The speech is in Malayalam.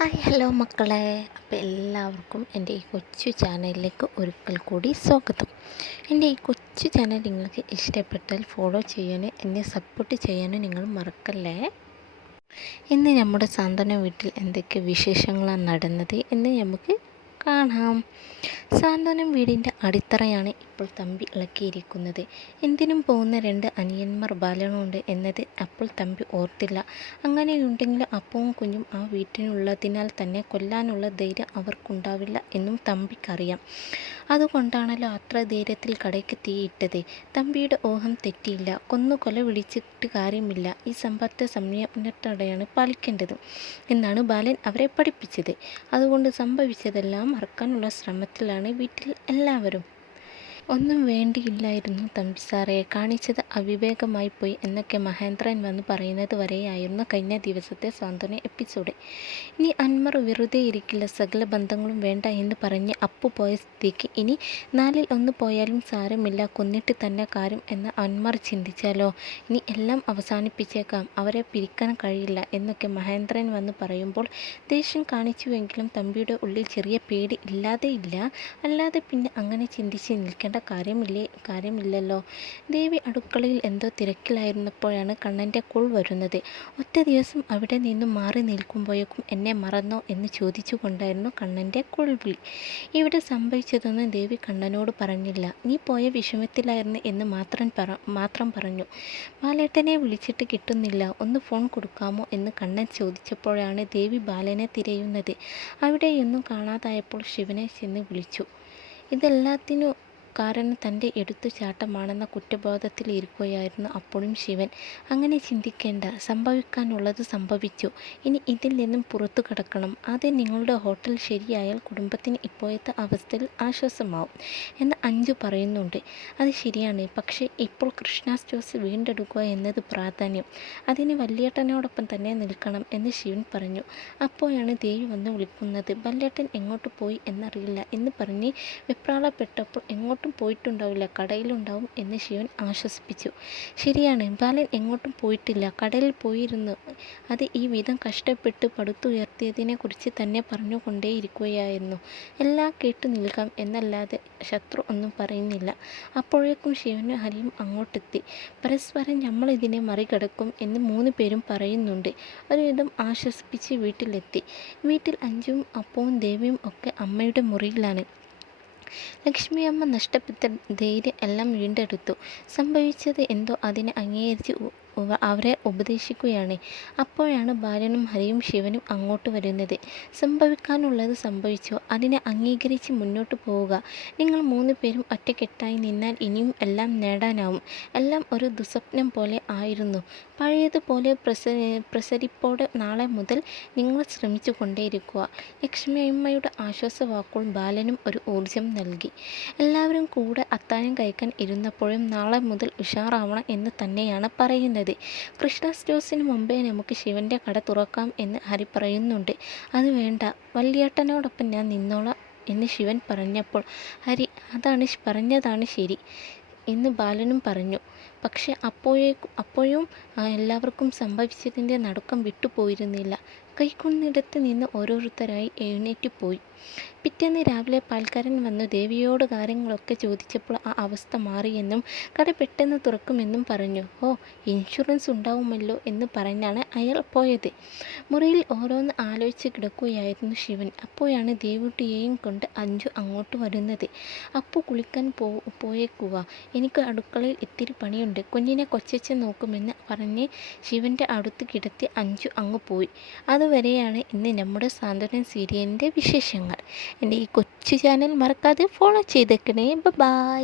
ഹായ് ഹലോ മക്കളെ, അപ്പോൾ എല്ലാവർക്കും എൻ്റെ ഈ കൊച്ചു ചാനലിലേക്ക് ഒരിക്കൽ കൂടി സ്വാഗതം. എൻ്റെ ഈ കൊച്ചു ചാനൽ നിങ്ങൾക്ക് ഇഷ്ടപ്പെട്ടാൽ ഫോളോ ചെയ്യാനും എന്നെ സപ്പോർട്ട് ചെയ്യാനും നിങ്ങൾ മറക്കല്ലേ. ഇന്ന് നമ്മുടെ സാന്ത്വന വീട്ടിൽ എന്തൊക്കെ വിശേഷങ്ങളാണ് നടന്നത് എന്ന് നമുക്ക് കാണാം. സാന്ത്വനം വീടിൻ്റെ അടിത്തറയാണ് ഇപ്പോൾ തമ്പി ഇളക്കിയിരിക്കുന്നത്. എന്തിനും പോകുന്ന രണ്ട് അനിയന്മാർ ബാലനുണ്ട് എന്നത് അപ്പോൾ തമ്പി ഓർത്തില്ല. അങ്ങനെയുണ്ടെങ്കിൽ അപ്പവും കുഞ്ഞും ആ വീട്ടിനുള്ളതിനാൽ തന്നെ കൊല്ലാനുള്ള ധൈര്യം അവർക്കുണ്ടാവില്ല എന്നും തമ്പിക്കറിയാം. അതുകൊണ്ടാണല്ലോ അത്ര ധൈര്യത്തിൽ കടയ്ക്ക് തീയിട്ടത്. തമ്പിയുടെ ഊഹം തെറ്റിയില്ല. കൊല വിളിച്ചിട്ട് കാര്യമില്ല, ഈ സമ്പത്ത് സംയമനത്തോടെയാണ് പാലിക്കേണ്ടത് എന്നാണ് ബാലൻ അവരെ പഠിപ്പിച്ചത്. അതുകൊണ്ട് സംഭവിച്ചതെല്ലാം മറക്കാനുള്ള ശ്രമത്തിലാണ് വീട്ടിൽ എല്ലാവരും. ഒന്നും വേണ്ടിയില്ലായിരുന്നു തമ്പി സാറേ, കാണിച്ചത് അവിവേകമായി പോയി എന്നൊക്കെ മഹേന്ദ്രൻ വന്ന് പറയുന്നത് വരെയായിരുന്നു കഴിഞ്ഞ ദിവസത്തെ സാന്ത്വന എപ്പിസോഡ്. ഇനി അൻവർ വെറുതെ ഇരിക്കില്ല. സകല ബന്ധങ്ങളും വേണ്ട എന്ന് പറഞ്ഞ് അപ്പു പോയ സ്ഥിതിക്ക് ഇനി 4-ൽ 1 പോയാലും സാരമില്ല, കൊന്നിട്ട് തന്നെ കാര്യം എന്ന് അൻവർ ചിന്തിച്ചാലോ? ഇനി എല്ലാം അവസാനിപ്പിച്ചേക്കാം, അവരെ പിരിക്കാൻ കഴിയില്ല എന്നൊക്കെ മഹേന്ദ്രൻ വന്ന് പറയുമ്പോൾ ദേഷ്യം കാണിച്ചുവെങ്കിലും തമ്പിയുടെ ഉള്ളിൽ ചെറിയ പേടി ഇല്ലാതെയില്ല. അല്ലാതെ പിന്നെ അങ്ങനെ ചിന്തിച്ച് നിൽക്കേണ്ട കാര്യമില്ലല്ലോ. ദേവി അടുക്കളയിൽ എന്തോ തിരക്കിലായിരുന്നപ്പോഴാണ് കണ്ണൻ്റെ കോൾ വരുന്നത്. ഒറ്റ ദിവസം അവിടെ നിന്നും മാറി നിൽക്കുമ്പോഴേക്കും എന്നെ മറന്നോ എന്ന് ചോദിച്ചുകൊണ്ടായിരുന്നു കണ്ണൻ്റെ കോൾ വിളി. ഇവിടെ സംഭവിച്ചതൊന്നും ദേവി കണ്ണനോട് പറഞ്ഞില്ല. നീ പോയ വിഷമത്തിലായിരുന്നു എന്ന് മാത്രം പറഞ്ഞു. ബാലേട്ടനെ വിളിച്ചിട്ട് കിട്ടുന്നില്ല, ഒന്ന് ഫോൺ കൊടുക്കാമോ എന്ന് കണ്ണൻ ചോദിച്ചപ്പോഴാണ് ദേവി ബാലനെ തിരയുന്നത്. അവിടെയൊന്നും കാണാതായപ്പോൾ ശിവനെ ചെന്ന് വിളിച്ചു. ഇതെല്ലാത്തിനും കാരണം തൻ്റെ എടുത്തുചാട്ടമാണെന്ന കുറ്റബോധത്തിൽ ഇരിക്കുകയായിരുന്നു അപ്പോഴും ശിവൻ. അങ്ങനെ ചിന്തിക്കേണ്ട, സംഭവിക്കാനുള്ളത് സംഭവിച്ചു. ഇനി ഇതിൽ നിന്നും പുറത്തു കടക്കണം. ആദ്യം നിങ്ങളുടെ ഹോട്ടൽ ശരിയായാൽ കുടുംബത്തിന് ഇപ്പോഴത്തെ അവസ്ഥയിൽ ആശ്വാസമാവും എന്ന് അഞ്ജു പറയുന്നുണ്ട്. അത് ശരിയാണ്, പക്ഷേ ഇപ്പോൾ കൃഷ്ണാസ് ജോസ് വീണ്ടെടുക്കുക എന്നത് പ്രാധാന്യം. അതിന് വല്യേട്ടനോടൊപ്പം തന്നെ നിൽക്കണം എന്ന് ശിവൻ പറഞ്ഞു. അപ്പോഴാണ് ദേവി വന്ന് വിളിക്കുന്നത്. വല്യേട്ടൻ എങ്ങോട്ട് പോയി എന്നറിയില്ല എന്ന് പറഞ്ഞ് വെപ്രാളപ്പെട്ടപ്പോൾ എങ്ങോട്ടും പോയിട്ടുണ്ടാവില്ല, കടയിലുണ്ടാവും എന്ന് ശിവൻ ആശ്വസിപ്പിച്ചു. ശരിയാണ്, ബാലൻ എങ്ങോട്ടും പോയിട്ടില്ല, കടയിൽ പോയിരുന്നു. അത് ഈ വിധം കഷ്ടപ്പെട്ട് പടുത്തുയർത്തിയതിനെക്കുറിച്ച് തന്നെ പറഞ്ഞുകൊണ്ടേയിരിക്കുകയായിരുന്നു. എല്ലാം കേട്ടു നിൽക്കാം എന്നല്ലാതെ ശത്രു ഒന്നും പറയുന്നില്ല. അപ്പോഴേക്കും ശിവനും ഹരിയും അങ്ങോട്ടെത്തി. പരസ്പരം നമ്മളിതിനെ മറികടക്കും എന്ന് 3 പേരും പറയുന്നുണ്ട്. ഒരുവിധം ആശ്വസിപ്പിച്ച് വീട്ടിലെത്തി. വീട്ടിൽ അഞ്ജുവും അപ്പവും ദേവിയും ഒക്കെ അമ്മയുടെ മുറിയിലാണ്. ലക്ഷ്മിയമ്മ നഷ്ടപ്പെട്ട ധൈര്യം എല്ലാം വീണ്ടെടുത്തു. സംഭവിച്ചത് എന്തോ അതിനെ അംഗീകരിച്ച് അവരെ ഉപദേശിക്കുകയാണ്. അപ്പോഴാണ് ബാലനും ഹരിയും ശിവനും അങ്ങോട്ട് വരുന്നത്. സംഭവിക്കാനുള്ളത് സംഭവിച്ചു, അതിനെ അംഗീകരിച്ച് മുന്നോട്ട് പോവുക. നിങ്ങൾ 3 പേരും ഒറ്റക്കെട്ടായി നിന്നാൽ ഇനിയും എല്ലാം നേടാനാവും. എല്ലാം ഒരു ദുസ്വപ്നം പോലെ ആയിരുന്നു. പഴയതുപോലെ പ്രസരിപ്പോടെ നാളെ മുതൽ നിങ്ങൾ ശ്രമിച്ചു കൊണ്ടേയിരിക്കുക. ലക്ഷ്മിയമ്മയുടെ ആശ്വാസവാക്കുകൾ ബാലനും ഒരു ഊർജം നൽകി. എല്ലാവരും കൂടെ അത്താഴം കഴിക്കാൻ ഇരുന്നപ്പോഴും നാളെ മുതൽ ഉഷാറാവണം എന്ന് തന്നെയാണ് പറയുന്നത്. കൃഷ്ണാസ് ജോസിന് മുമ്പേ നമുക്ക് ശിവൻ്റെ കട തുറക്കാം എന്ന് ഹരി പറയുന്നുണ്ട്. അത് വേണ്ട, വല്യേട്ടനോടൊപ്പം ഞാൻ നിന്നോളാം എന്ന് ശിവൻ പറഞ്ഞപ്പോൾ ഹരി പറഞ്ഞതാണ് ശരി എന്ന് ബാലനും പറഞ്ഞു. പക്ഷെ അപ്പോഴും എല്ലാവർക്കും സംഭവിച്ചതിൻ്റെ നടുക്കം വിട്ടുപോയിരുന്നില്ല. കൈക്കുന്നിടത്ത് നിന്ന് ഓരോരുത്തരായി എഴുന്നേറ്റ് പോയി. പിറ്റേന്ന് രാവിലെ പാൽക്കാരൻ വന്നു ദേവിയോട് കാര്യങ്ങളൊക്കെ ചോദിച്ചപ്പോൾ ആ അവസ്ഥ മാറിയെന്നും കട പെട്ടെന്ന് തുറക്കുമെന്നും പറഞ്ഞു. ഓ, ഇൻഷുറൻസ് ഉണ്ടാവുമല്ലോ എന്ന് പറഞ്ഞാണ് അയാൾ പോയത്. മുറിയിൽ ഓരോന്ന് ആലോചിച്ച് കിടക്കുകയായിരുന്നു ശിവൻ. അപ്പോഴാണ് ദേവുട്ടിയെയും കൊണ്ട് അഞ്ജു അങ്ങോട്ട് വരുന്നത്. അപ്പു കുളിക്കാൻ പോയേക്കുക, എനിക്ക് അടുക്കളയിൽ ഇത്തിരി പണിയുണ്ട്, കുഞ്ഞിനെ കൊച്ചച്ഛൻ നോക്കുമെന്ന് പറഞ്ഞ് ശിവൻ്റെ അടുത്ത് കിടത്തി അഞ്ജു അങ്ങ് പോയി. അതുവരെയാണ് ഇന്ന് നമ്മുടെ സാന്ത്വനം സീരിയലിൻ്റെ വിശേഷങ്ങൾ. എൻ്റെ ഈ കൊച്ചു ചാനൽ മറക്കാതെ ഫോളോ ചെയ്തേക്കണേ. ബൈ.